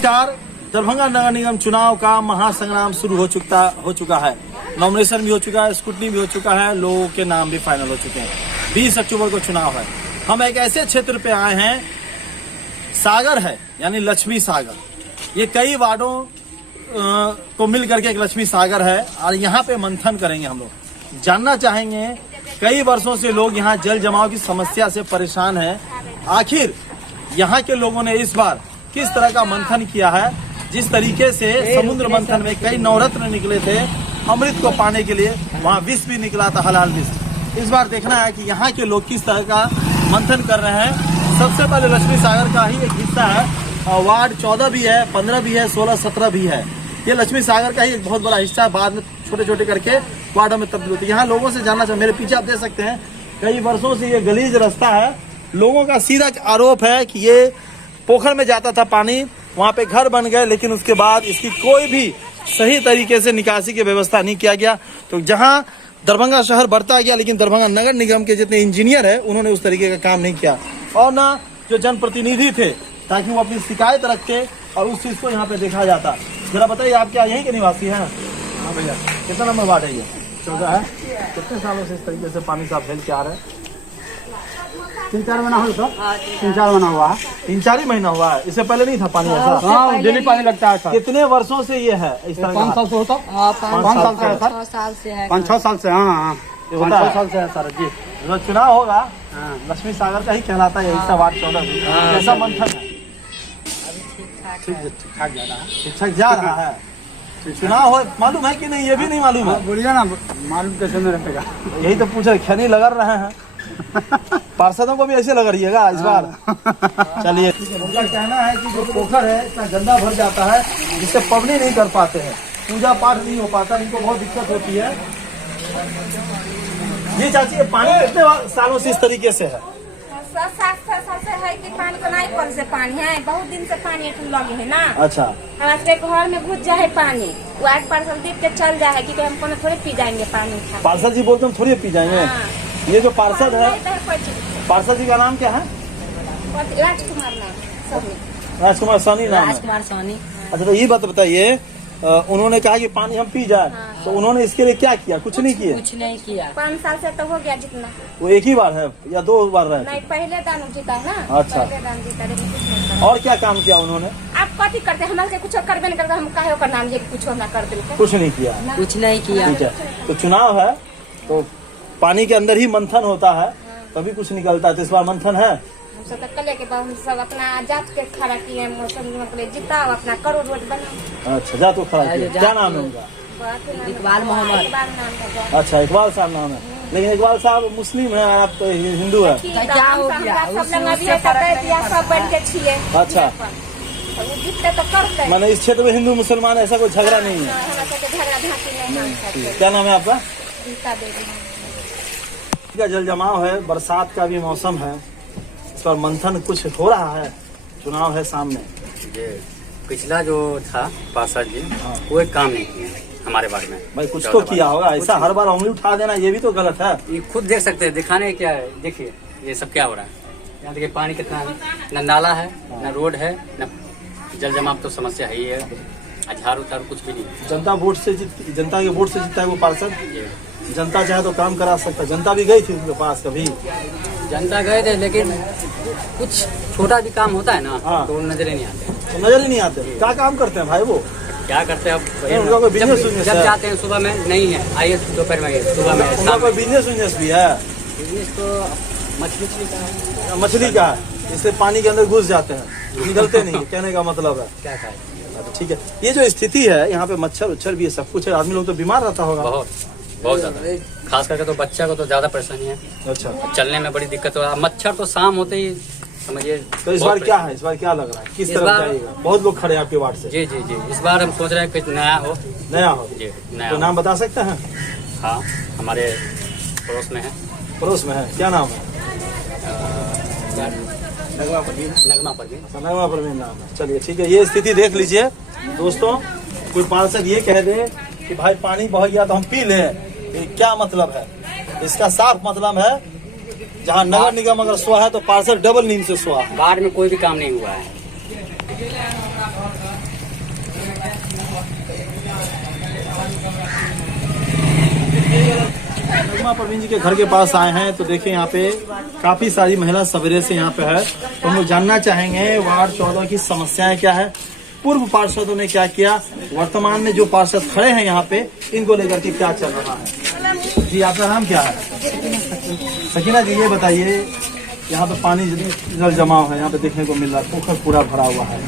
नमस्कार। दरभंगा नगर निगम चुनाव का महासंग्राम शुरू हो चुका है। नॉमिनेशन भी हो चुका है, स्क्रूटनी भी हो चुका है, लोगों के नाम भी फाइनल हो चुके हैं। 20 अक्टूबर को चुनाव है। हम एक ऐसे क्षेत्र पे आए हैं, सागर है यानी लक्ष्मी सागर। ये कई वार्डों को मिल करके एक लक्ष्मी सागर है और यहाँ पे मंथन करेंगे। हम लोग जानना चाहेंगे, कई वर्षों से लोग यहाँ जल जमाव की समस्या से परेशान हैं। आखिर यहाँ के लोगों ने इस बार किस तरह का मंथन किया है। जिस तरीके से समुद्र मंथन में कई नवरत्न निकले थे अमृत को पाने के लिए, वहाँ विष भी निकला था, हलाल विष। इस बार देखना है कि यहाँ के लोग किस तरह का मंथन कर रहे हैं। सबसे पहले लक्ष्मी सागर का ही एक हिस्सा है, वार्ड 14 भी है, 15 भी है, 16, 17 भी है। ये लक्ष्मी सागर का ही एक बहुत बड़ा हिस्सा है। बाद में छोटे छोटे करके वार्डों में तब्दील होती है। यहाँ लोगों से जानना चाहिए, मेरे पीछे आप देख सकते हैं कई वर्षों से ये गलीज रास्ता है। लोगों का सीधा आरोप है कि ये पोखर में जाता था पानी, वहाँ पे घर बन गए, लेकिन उसके बाद इसकी कोई भी सही तरीके से निकासी की व्यवस्था नहीं किया गया। तो जहाँ दरभंगा शहर बढ़ता गया, लेकिन दरभंगा नगर निगम के जितने इंजीनियर है उन्होंने उस तरीके का काम नहीं किया, और ना जो जनप्रतिनिधि थे ताकि वो अपनी शिकायत रखते और उस चीज को यहाँ पे देखा जाता। जरा बताइए, आप क्या यहीं के निवासी हैं? हाँ भैया, कितना नंबर वार्ड है ये? 14 है। कितने सालों से इस तरीके से पानी साफ फैल के आ रहे हैं? 3-4 महीना हो, 3-4 महीना हुआ है। 3-4 ही महीना हुआ है। इससे पहले नहीं था पानी ऐसा? हाँ, डेली पानी लगता है सर। कितने वर्षों से ये है इस तरह? 5 साल से होता, 5 साल से है सर। 5-6 साल से। हाँ, 5-6 साल से है सर जी। जो चुनाव होगा लक्ष्मी सागर का ही कहलाता है हिस्सा, वार्ड 14 भी। कैसा मंथन है? ठीक ठाक जा रहा है। ठीक ठाक जा रहा है। चुनाव हो मालूम है कि नहीं, ये भी नहीं मालूम है? बोलिए ना, मालूम कैसे नहीं रहेगा? यही तो पूछ रहे, खैनी लगा रहे हैं। पार्षदों को भी ऐसे लगा रहिएगा इस बार। चलिए, उनका कहना है कि जो पोखर है इतना गंदा भर जाता है जिससे पवनी नहीं कर पाते हैं, पूजा पाठ नहीं हो पाता, इनको बहुत दिक्कत होती है। जी चाची, ये पानी कितने सालों से इस तरीके से है? 7 साल से है कि पानी तो नहीं, कल से पानी है, बहुत दिन से पानी लगे है ना। अच्छा, हमारे घर में घुस जाए पानी, वो आज पार्सल दीप के चल जाए कि हम कोनो थोड़े पी जाएंगे पानी। पार्षद जी बोलते हम थोड़ी पी जाएंगे। ये जो पार्षद है, पार्षद जी का नाम क्या है? राजकुमार नाम, राजकुमार सोनी नाम है। राजकुमार सोनी। अच्छा, तो ये बात बताइए, उन्होंने कहा कि पानी हम पी जाए, तो उन्होंने इसके लिए क्या किया? कुछ नहीं किया। कुछ नहीं किया। 5 साल से तो हो गया जितना। वो एक ही बार है या 2 बार रहे? नहीं, पहले दान जीता है ना। अच्छा, पहले दान जीता, लेकिन कुछ नहीं करा। और क्या काम किया उन्होंने? आप कथी करते, हमारे कुछ करबे नहीं करते, हम काहे ओकर नाम जे कुछ ना कर देते। कुछ नहीं किया। कुछ नहीं किया। ठीक है, तो चुनाव है तो पानी के अंदर ही मंथन होता है, तभी कुछ निकलता है। तो इस बार मंथन है। हम सब कले के बाद हम सब अपना जात के खड़ा किए, मतलब जिताओ, अपना करो, रोड बनाओ। अच्छा, जा तो खड़ा किया। क्या नाम है उनका? इकबाल मोहम्मद। अच्छा, इकबाल साहब नाम है, लेकिन इकबाल साहब मुस्लिम है, आप तो हिंदू है। अच्छा, मैंने इस क्षेत्र में हिंदू मुसलमान ऐसा कोई झगड़ा नहीं है। क्या नाम है आपका? जल जमाव है, बरसात का भी मौसम है, इस पर मंथन कुछ हो रहा है, चुनाव है सामने। पिछला जो था पार्षद जी, वो एक काम नहीं किया हमारे बारे में। भाई कुछ तो किया होगा, ऐसा हर बार उंगली उठा देना ये भी तो गलत है। ये खुद देख सकते हैं, दिखाने क्या है, देखिए ये सब क्या हो रहा है। यहाँ देखिए पानी कितना है, न नाला है, न रोड है, न जल जमाव तो समस्या है ही है, झाड़ू झाड़ू कुछ भी नहीं। जनता के वोट से जीतता है वो पार्षद। जनता चाहे तो काम करा सकता। जनता भी गई थी उनके पास कभी? जनता गए थे, लेकिन कुछ छोटा भी काम होता है ना, तो नजर ही नहीं आते। तो नजर ही नहीं आते। क्या काम करते हैं भाई वो? क्या करते हैं उनका कोई बिजनेस जब जाते हैं सुबह में नहीं है, आइए दोपहर में, सुबह में। उनका कोई बिजनेस भी है? बिजनेस तो मछली का है। मछली का है, इससे पानी के अंदर घुस जाते हैं, निकलते नहीं। कहने का मतलब है क्या खाए। ठीक है, ये जो स्थिति है यहाँ पे मच्छर उच्छर भी है, सब कुछ है, आदमी लोग तो बीमार रहता होगा। बहुत ज्यादा, खास करके तो बच्चा को तो ज्यादा परेशानी है। अच्छा, चलने में बड़ी दिक्कत हो रहा है। मच्छर तो शाम होते ही समझिए। तो इस बार क्या है, इस बार क्या लग रहा है, किस तरफ जाएगा? बहुत लोग खड़े हैं आपके वार्ड से। जी जी जी, इस बार हम सोच रहे हैं कुछ नया हो जी, नया। तो नाम बता सकते हैं? हाँ, हमारे पड़ोस में है। पड़ोस में है, क्या नाम है? नगमा परवीन नाम है। चलिए ठीक है, ये स्थिति देख लीजिए दोस्तों। कोई पार्षद ये कह दे कि भाई पानी बह गया तो हम पी लें, क्या मतलब है? इसका साफ मतलब है जहाँ नगर निगम अगर सोआ है तो पार्षद डबल नींद से सोआ। वार्ड में कोई भी काम नहीं हुआ है। प्रवीण जी के घर के पास आए हैं तो देखिए यहाँ पे काफी सारी महिला सवेरे से यहाँ पे है। तो हम लोग जानना चाहेंगे वार्ड 14 की समस्याएं क्या है, पूर्व पार्षदों ने क्या किया, वर्तमान में जो पार्षद खड़े हैं यहाँ पे इनको लेकर के क्या चल रहा है। जी आपका नाम क्या है? सकीना जी, ये बताइए यहाँ पे पानी जल जमाव है, यहाँ पे देखने को मिल रहा है, पोखर पूरा भरा हुआ है।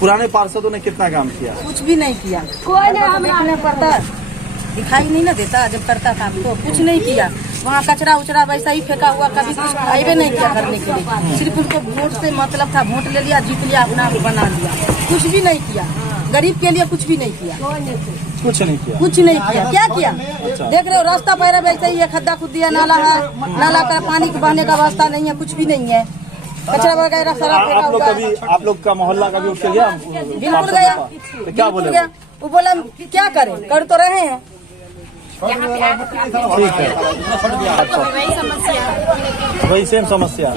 पुराने पार्षदों ने कितना काम किया? कुछ भी नहीं किया, कोई नहीं पड़ता, दिखाई नहीं ना देता। जब करता था तो कुछ नहीं किया। वहाँ कचरा उचरा वैसा ही फेंका हुआ, कभी कुछ आइबे नहीं किया करने के लिए। सिर्फ उनको वोट से मतलब था, वोट ले लिया, जीत लिया, अपना बना लिया, कुछ भी नहीं किया। गरीब के लिए कुछ भी नहीं किया, कुछ नहीं किया, कुछ नहीं किया। क्या किया? देख रहे हो रास्ता पैरा वैसा ही है, खड्डा खुद्दी है, नाला है, नाला का पानी के बहने का व्यवस्था नहीं है, कुछ भी नहीं है। कचरा वगैरह सारा फेंका हुआ है। आप लोग का मोहल्ला कभी उठ के गया? बिल्कुल गया। तो क्या बोले? वो बोला क्या करें, कर तो रहे हैं। ठीक है, वही सेम समस्या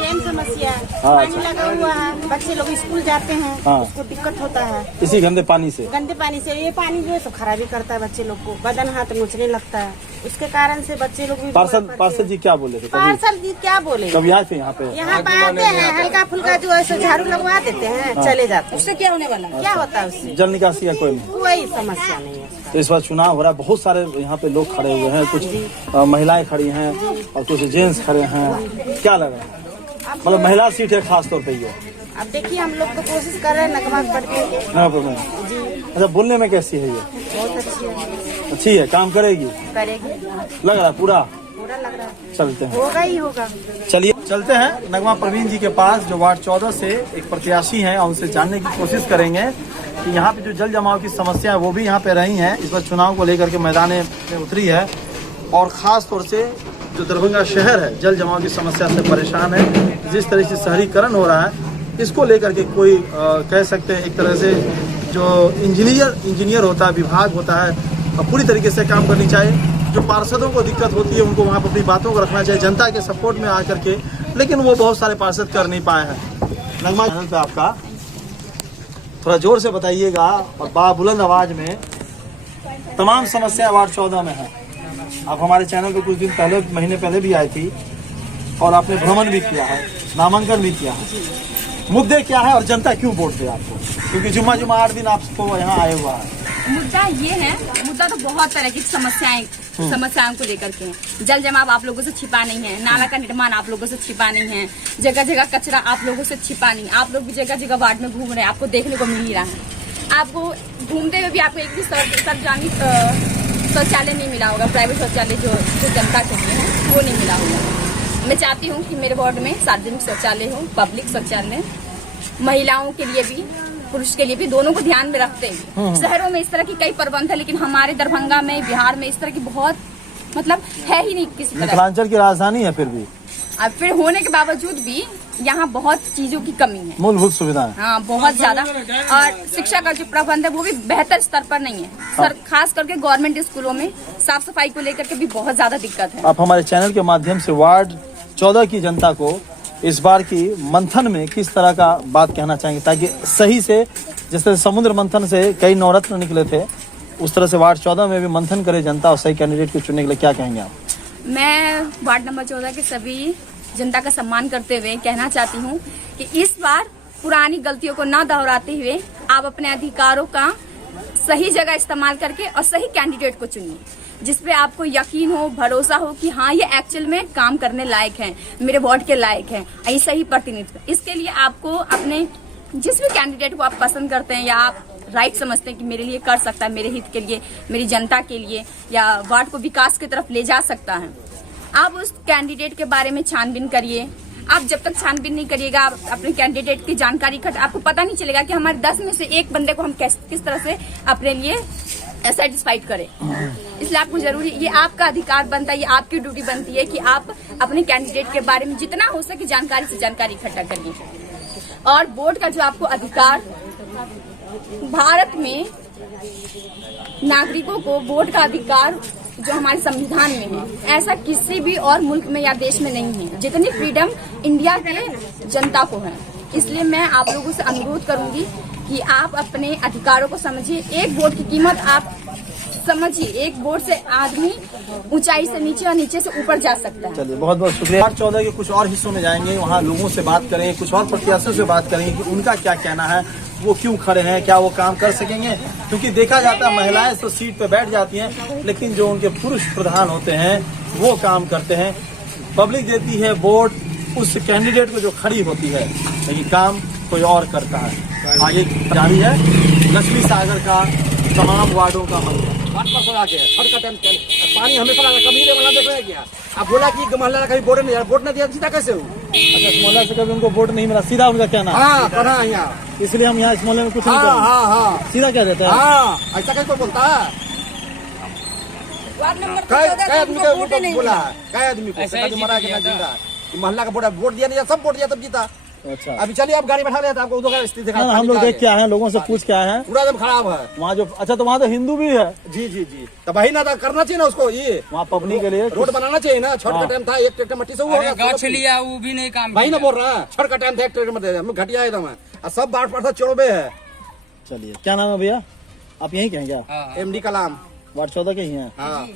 पानी लगा हुआ है, बच्चे लोग स्कूल जाते हैं, हाँ। उसको दिक्कत होता है इसी गंदे पानी से। गंदे पानी से। ये पानी जो है तो खराबी करता है, बच्चे लोग को बदन हाथ नोचने लगता है, उसके कारण से बच्चे लोग भी पार्षद जी क्या बोले थे? पार्षद जी क्या बोले? कभी आए थे यहाँ पे? यहाँ पे आते हैं, हल्का फुल्का जो है झाड़ू लगवा देते हैं, चले जाते हैं। उससे क्या होने वाला? क्या होता है उससे? जल निकासी या कोई नहीं? कोई समस्या नहीं है। तो इस बार चुनाव हो रहा है, बहुत सारे यहाँ पे लोग खड़े हुए हैं, कुछ महिलाएं खड़ी हैं और कुछ जेंट्स खड़े हैं। क्या लग रहा है? मतलब महिला सीट है खास तौर पे ये। अब देखिए हम लोग तो कोशिश कर रहे हैं नगमा करके। अच्छा, बोलने में कैसी है ये? बहुत अच्छी है। अच्छी है, काम करेगी? करेगी, लग रहा है पूरा लग रहा है। चलते हैं, होगा ही होगा। चलिए चलते हैं नगमा प्रवीण जी के पास जो वार्ड 14 से एक प्रत्याशी हैं, और उनसे जानने की कोशिश करेंगे कि यहाँ पे जो जल जमाव की समस्या है वो भी यहाँ पे रही है। इस बार चुनाव को लेकर के मैदान में उतरी है और खास तौर से जो दरभंगा शहर है जल जमाव की समस्या से परेशान है। जिस तरह से शहरीकरण हो रहा है इसको लेकर के कोई कह सकते हैं एक तरह से जो इंजीनियर होता है, विभाग होता है, पूरी तरीके से काम करनी चाहिए। जो पार्षदों को दिक्कत होती है उनको वहाँ पर अपनी बातों को रखना चाहिए जनता के सपोर्ट में आकर के, लेकिन वो बहुत सारे पार्षद कर नहीं पाए हैं। नगमा चैनल पे आपका थोड़ा जोर से बताइएगा और बुलंद आवाज में। तमाम समस्या वार्ड 14 में है। आप हमारे चैनल पे कुछ दिन पहले, महीने पहले भी आई थी और आपने भ्रमण भी किया है, नामांकन भी किया है। मुद्दे क्या है और जनता क्यों वोट दे आपको? क्योंकि जुम्मा 8 दिन आपको यहाँ आए हुआ है। मुद्दा ये है, मुद्दा तो बहुत तरह की समस्याओं को लेकर के हैं। जल जमाव आप लोगों से छिपा नहीं है, नाला का निर्माण आप लोगों से छिपा नहीं है, जगह जगह कचरा आप लोगों से छिपा नहीं। आप लोग भी जगह जगह वार्ड में घूम रहे हैं, आपको देखने को मिल ही रहा है। आपको घूमते हुए भी आपको एक भी सार्वजनिक शौचालय नहीं मिला होगा, प्राइवेट शौचालय जो जनता के लिए है वो नहीं मिला होगा। मैं चाहती हूँ कि मेरे वार्ड में सार्वजनिक शौचालय हो, पब्लिक शौचालय, महिलाओं के लिए भी पुरुष के लिए भी, दोनों को ध्यान में रखते हैं। शहरों में इस तरह की कई प्रबंध है, लेकिन हमारे दरभंगा में, बिहार में इस तरह की बहुत मतलब है ही नहीं किसी तरह। मिथिलांचल की राजधानी है, फिर भी अब फिर होने के बावजूद भी यहाँ बहुत चीजों की कमी है, मूलभूत सुविधाएं। हाँ, बहुत ज्यादा। और शिक्षा का जो प्रबंध है वो भी बेहतर स्तर पर नहीं है सर। खास करके गवर्नमेंट स्कूलों में साफ सफाई को लेकर के भी बहुत ज्यादा दिक्कत है। आप हमारे चैनल के माध्यम से वार्ड 14 की जनता को इस बार की मंथन में किस तरह का बात कहना चाहेंगे, ताकि सही से, जिस तरह समुद्र मंथन से कई नवरत्न निकले थे, उस तरह से वार्ड 14 में भी मंथन करे जनता और सही कैंडिडेट को चुनने के लिए क्या कहेंगे आप? मैं वार्ड नंबर 14 के सभी जनता का सम्मान करते हुए कहना चाहती हूँ कि इस बार पुरानी गलतियों को न दोहराते हुए आप अपने अधिकारों का सही जगह इस्तेमाल करके और सही कैंडिडेट को चुनिए, जिसपे आपको यकीन हो, भरोसा हो कि हाँ ये एक्चुअल में काम करने लायक हैं, मेरे वोट के लायक हैं, ऐसा ही प्रतिनिधित्व। इसके लिए आपको अपने जिस भी कैंडिडेट को आप पसंद करते हैं या आप राइट समझते हैं कि मेरे लिए कर सकता है, मेरे हित के लिए, मेरी जनता के लिए, या वार्ड को विकास की तरफ ले जा सकता है, आप उस कैंडिडेट के बारे में छानबीन करिए। आप जब तक छानबीन नहीं करिएगा, आप अपने कैंडिडेट की जानकारी आपको पता नहीं चलेगा कि हमारे 10 में से एक बंदे को हम किस तरह से अपने लिए सेटिस्फाइड करें। इसलिए आपको जरूरी, ये आपका अधिकार बनता है, ये आपकी ड्यूटी बनती है कि आप अपने कैंडिडेट के बारे में जितना हो सके जानकारी से जानकारी इकट्ठा करिए। और वोट का जो आपको अधिकार, भारत में नागरिकों को वोट का अधिकार जो हमारे संविधान में है, ऐसा किसी भी और मुल्क में या देश में नहीं है जितनी फ्रीडम इंडिया के जनता को है। इसलिए मैं आप लोगों से अनुरोध करूंगी कि आप अपने अधिकारों को समझिए। एक वोट की कीमत आप समझिए, एक बोट से आदमी ऊंचाई से नीचे और नीचे से ऊपर जा सकता है। चलिए बहुत बहुत शुक्रिया। वार्ड 14 के कुछ और हिस्सों में जाएंगे, वहाँ लोगों से बात करेंगे, कुछ और प्रत्याशियों से बात करेंगे कि उनका क्या कहना है, वो क्यों खड़े हैं, क्या वो काम कर सकेंगे। क्योंकि देखा जाता है महिलाएं तो सीट पे बैठ जाती हैं, लेकिन जो उनके पुरुष प्रधान होते हैं वो काम करते हैं। पब्लिक देती है वोट उस कैंडिडेट को जो खड़ी होती है, लेकिन काम कोई और करता है। आगे जारी है लक्ष्मी सागर का तमाम वार्डों का मंत्र। पानी हमेशा कभी नहीं देख रहे क्या आप बोला कि मोहल्ला कभी वोट नहीं वोट नहीं दिया सीधा कैसे हो? अच्छा, इस मोहल्ला से कभी उनको वोट नहीं मिला, सीधा उनका कहना है। हाँ कहाँ यहाँ इसलिए हम यहाँ इस मोहल्ले में कुछ नहीं करेंगे। हाँ हाँ सीधा कह देते हैं। हाँ ऐसा कैसे बोलता है? वार्ड नंबर कई 14 आदमी को वोट को नहीं बोला मिला। है, कई आदमी को ऐसा ही मरा जीत के गया ना था। जिंदा कि मोहल्ला का वोट दिया नहीं, सब वोट दिया तब जीता। अच्छा, अभी चलिए आप गाड़ी बैठा लिया था, आपको उधर का स्थिति ना, हम लोग देख के आए हैं, लोगों से पूछ के आए हैं। पूरा एकदम खराब है। वहाँ जो अच्छा तो वहाँ तो हिंदू भी है, जी जी जी तो वही ना करना चाहिए ना उसको, ये वहाँ पबनी के लिए रोड बनाना चाहिए ना। छठ का टाइम था, एक ट्रैक्टर मट्टी से हुआ होगा। गाछ लिया वो भी नहीं काम वही ना किया। बोल रहा है, छठ का टाइम था, एक ट्रैक्टर में हम घटिया एकदम है और सब बाढ़ पड़ता चौबे है। चलिए क्या नाम है भैया, आप यहीं कहेंगे? हाँ। एमडी कलाम वार्ड 14 के ही हैं। हाँ